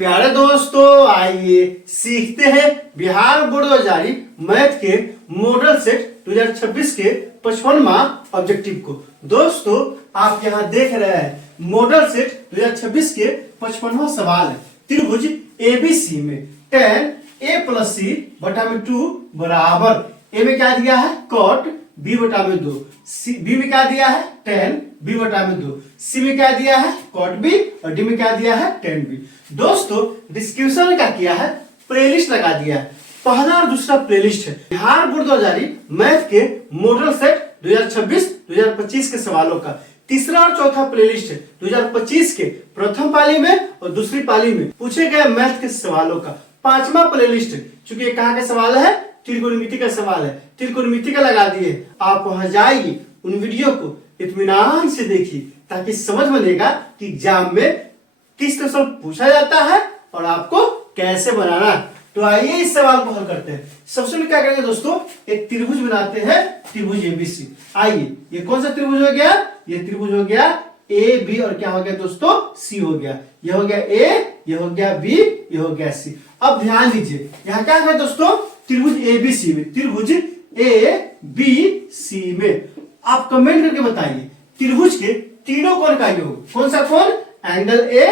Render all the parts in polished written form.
प्यारे दोस्तों, आइए सीखते हैं बिहार बोर्ड जारी मैथ के मॉडल सेट 2026 के 55वां ऑब्जेक्टिव को। दोस्तों, आप यहाँ देख रहे हैं मॉडल सेट 2026 के 55वां सवाल है। त्रिभुज एबीसी में tan a प्लस सी बटा में 2 बराबर ए में क्या दिया है cot b बटा में 2, बी में क्या दिया है tan b बटा में 2, सी में क्या दिया है cot b और डी में क्या दिया है tan b। दोस्तों, डिस्क्रिप्शन में क्या किया है, प्लेलिस्ट लगा दिया है। पहला और दूसरा प्लेलिस्ट है बिहार बोर्ड द्वारा जारी मैथ के मॉडल सेट 2026-2025 के सवालों का। तीसरा और चौथा प्लेलिस्ट है 2025 के प्रथम पाली में और दूसरी पाली में पूछे गए मैथ के सवालों का। पांचवा प्लेलिस्ट है, चूंकि ये कहाँ का सवाल है, त्रिकोणमिति का सवाल है, त्रिकोणमिति का लगा दिए। आप वहां जाइए, उन वीडियो को इत्मीनान से देखिए ताकि समझ बनेगा कि एग्जाम में किस तरह से पूछा जाता है और आपको कैसे बनाना है। तो आइए इस सवाल को हल करते हैं। सबसे पहले क्या करेंगे दोस्तों, एक त्रिभुज बनाते हैं, त्रिभुज एबीसी। आइए, ये कौन सा त्रिभुज हो गया, ये त्रिभुज हो गया ए बी और क्या हो गया दोस्तों, सी हो गया। ये हो गया ए, ये हो गया बी, ये हो गया सी। अब ध्यान दीजिए, यहाँ क्या है दोस्तों, त्रिभुज एबीसी में, त्रिभुज ए बी सी में आप कमेंट करके बताइए त्रिभुज के तीनों कोण का योग। कौन सा कोण, एंगल ए,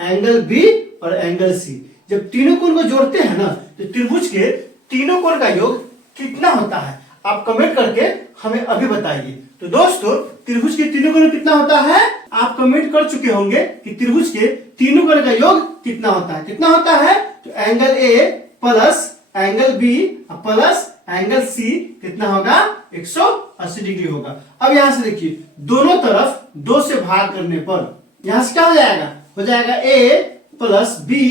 एंगल बी और एंगल सी। जब तीनों कोण को जोड़ते हैं ना, तो त्रिभुज के तीनों कोण का योग कितना होता है, आप कमेंट करके हमें अभी बताइए। तो दोस्तों, त्रिभुज के तीनों कोण कितना होता है, आप कमेंट कर चुके होंगे कि त्रिभुज के तीनों कोण का योग कितना होता है। कितना होता है, तो angle A plus angle B plus angle C कितना होगा, 180 डिग्री होगा। अब यहां से देखिए, दोनों तरफ 2 से भाग करने पर यहां से क्या हो जाएगा, हो जाएगा a प्लस बी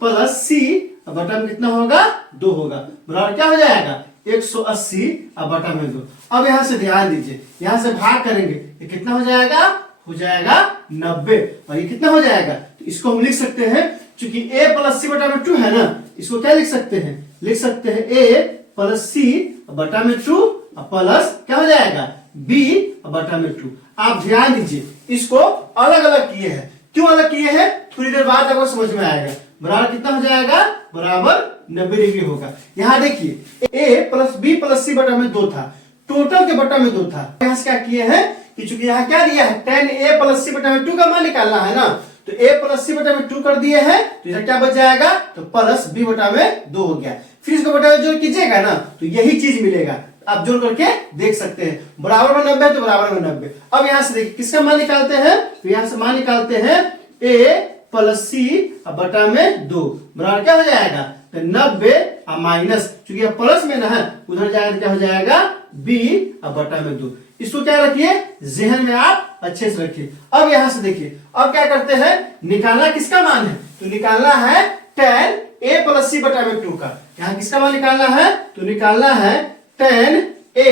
प्लस सी बटा में कितना होगा, 2 होगा, बराबर क्या हो जाएगा 180 बटा में 2। अब यहां से ध्यान दीजिए, यहां से भाग करेंगे, ये कितना हो जाएगा, हो जाएगा 90 और ये कितना हो जाएगा, तो इसको हम लिख सकते हैं, चूंकि a प्लस सी बटा में 2 है ना, इसको क्या लिख सकते हैं, लिख सकते हैं a प्लस सी बटा में 2 प्लस क्या हो जाएगा b बटा में 2। आप ध्यान दीजिए, इसको अलग अलग किए हैं। क्यों अलग किए हैं, थोड़ी देर बाद आपको समझ में आएगा। बराबर कितना हो जाएगा, बराबर 90 डिग्री होगा। यहाँ देखिए, a प्लस बी प्लस सी बटा में 2 था, टोटल के बटा में 2 था। यहाँ से क्या किए हैं कि चूंकि यहाँ क्या दिया है, tan a प्लस सी बटा में 2 का मान निकालना है ना, तो a प्लस सी बटा में 2 कर दिए हैं, तो यहाँ क्या बच जाएगा, तो प्लस b बटा में 2 हो गया। फिर इसको बटा में जोड़ कीजिएगा ना, तो यही चीज मिलेगा। आप जोड़ करके देख सकते हैं, बराबर में 90 तो बराबर में 90। अब यहाँ से देखिए किसका मान निकालते हैं, तो यहाँ से मान निकालते हैं a प्लस सी बटा में 2 बराबर क्या हो जाएगा, तो 90 माइनस, चूंकि प्लस में ना है, उधर जाएगा क्या हो जाएगा b बटा में 2। इसको क्या रखिए, जहन में आप अच्छे से रखिए। अब यहाँ से देखिए, अब क्या करते हैं, निकालना किसका मान है, तो निकालना है tan a प्लस सी बटा में 2 का। यहाँ किसका मान निकालना है, तो निकालना है tan a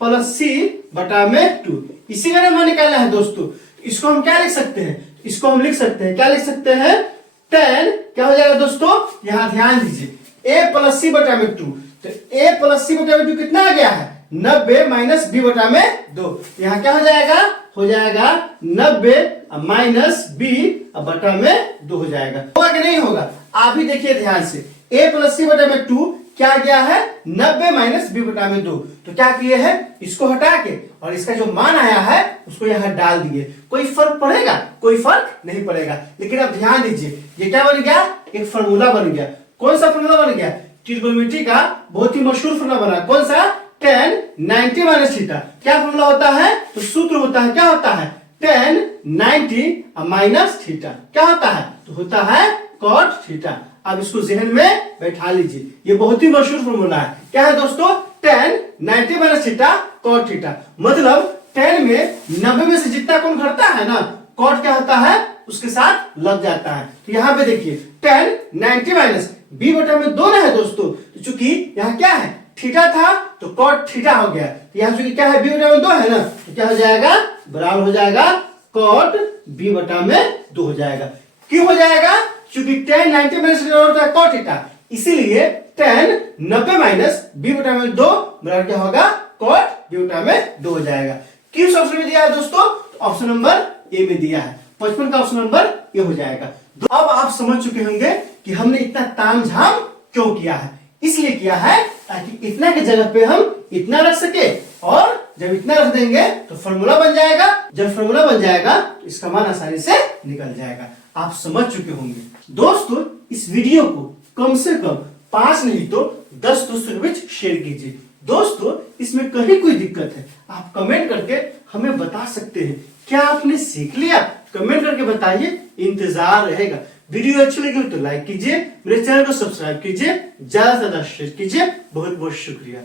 प्लस सी बटा में 2। इसी का मान निकालना है दोस्तों। इसको हम क्या लिख सकते हैं, इसको हम लिख सकते हैं, क्या लिख सकते हैं, tan क्या हो जाएगा दोस्तों, यहाँ ध्यान दीजिए, a प्लस सी बटा में 2, तो a प्लस सी बटा में 2 कितना आ गया है, 90 माइनस b बटा में 2। यहाँ क्या हो जाएगा, हो जाएगा 90 माइनस b बटा में 2 हो जाएगा। होगा कि नहीं होगा, आप ही देखिए ध्यान से, a प्लस सी बटा में 2 क्या गया है, 90 माइनस b बटा में 2। तो क्या किए हैं, इसको हटा के और इसका जो मान आया है उसको यहाँ डाल दिए। कोई फर्क पड़ेगा, कोई फर्क नहीं पड़ेगा। लेकिन अब ध्यान दीजिए, ये क्या बन गया, एक फॉर्मूला बन गया। कौन सा फॉर्मूला बन गया, ट्रिग्नोमेट्री का बहुत ही मशहूर फॉर्मूला बना। कौन सा, tan 90 माइनस थीटा। क्या फॉर्मूला होता है, तो सूत्र होता है, क्या होता है, tan 90 माइनस थीटा क्या होता है, तो होता है cot थीटा। अब इसको जहन में बैठा लीजिए, ये बहुत ही मशहूर फॉर्मूला है। क्या है दोस्तों, tan 90 minus theta cot theta. मतलब tan में 90 में से जितना कोण घटता है ना, cot क्या होता है, उसके साथ लग जाता है। तो यहाँ पे देखिए, tan 90 माइनस b बटा में 2 ना है दोस्तों, तो चूंकि यहाँ क्या है, थीटा था तो cot थीटा हो गया। तो यहाँ चूंकि क्या है, b बटा में 2 है ना, तो क्या हो जाएगा, बराबर हो जाएगा cot b बटा में 2 हो जाएगा। क्यों हो जाएगा, क्योंकि tan 90 माइनस होता है cot थीटा, इसीलिए tan 90 माइनस b बटा में 2 बराबर क्या होगा, cot b बटा में 2 हो जाएगा। किस ऑप्शन में दिया है दोस्तों, तो ऑप्शन नंबर ए में दिया है, 55 का ऑप्शन नंबर ए हो जाएगा। अब आप समझ चुके होंगे कि हमने इतना तामझाम क्यों किया है। इसलिए किया है ताकि इतना की जगह पे हम इतना रख सके, और जब इतना रख देंगे तो फॉर्मूला बन जाएगा। जब फॉर्मूला बन जाएगा तो इसका मान आसानी से निकल जाएगा। आप समझ चुके होंगे। दोस्तों इस वीडियो को कम से कम 5 नहीं तो 10 दोस्तों के बीच शेयर कीजिए। दोस्तों इसमें कहीं कोई दिक्कत है आप कमेंट करके हमें बता सकते हैं। क्या आपने सीख लिया? कमेंट करके बताइए, इंतजार रहेगा। वीडियो अच्छी लगी तो लाइक कीजिए, मेरे चैनल को सब्सक्राइब कीजिए, ज्यादा से ज्यादा शेयर कीजिए। बहुत बहुत शुक्रिया।